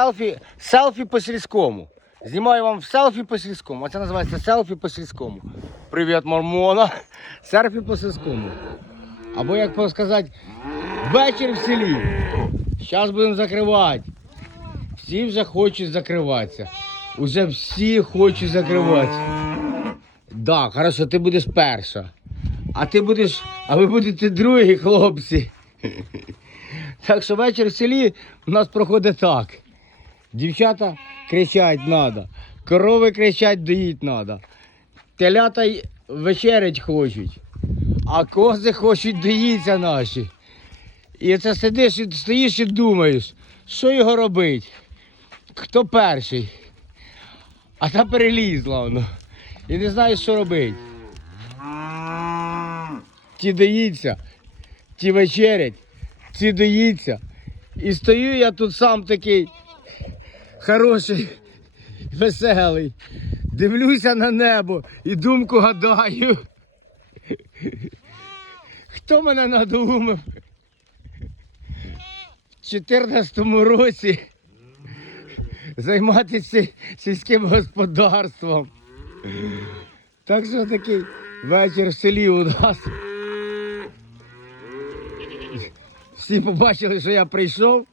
Селфі, селфі по сільському. Знімаю вам селфі по сільському. А це називається селфі по сільському. Привіт, мормона. Селфі по сільському. Або як сказати, вечір в селі. Зараз будемо закривати. Всі вже хочуть закриватися. Уже всі хочуть закриватися. Так, хорошо, ти будеш перша. А ти будеш, а ви будете другі хлопці. Так що вечір в селі у нас проходить так. Дівчата кричать треба, корови кричать доїть треба. Телята вечерять хочуть, а кози хочуть доїться наші. І це сидиш і стоїш і думаєш, що його робити? Хто перший? А та перелізла воно. І не знаєш, що робити. Ті доїться, ті вечерять, ті доїться. І стою я тут сам такий хороший, веселий. Дивлюся на небо і думку гадаю. Хто мене надумав? В 2014 році займатися сільським господарством. Так що такий вечір в селі у нас. Всі побачили, що я прийшов.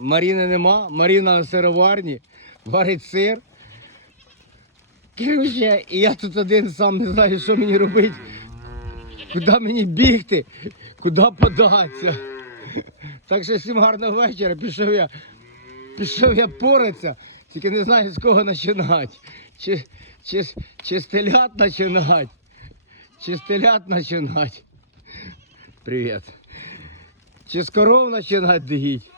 Маріни нема, Маріна на сироварні, варить сир. Короче, і я тут один сам не знаю, що мені робити, куди мені бігти, куди податися. Так що всім гарного вечора. Пішов я, пішов я поратися, тільки не знаю з кого починати. Чи, чи, чи з починати, чи з починати. Привіт. Чи з коров починати доїть?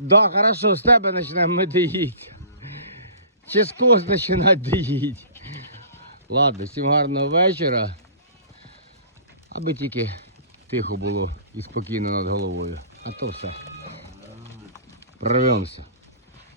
Да, хорошо, з тебе почнемо ми доїть. Чи з коз починати. Ладно, всім гарного вечора. Аби тільки тихо було і спокійно над головою. А то все. Прорвемося.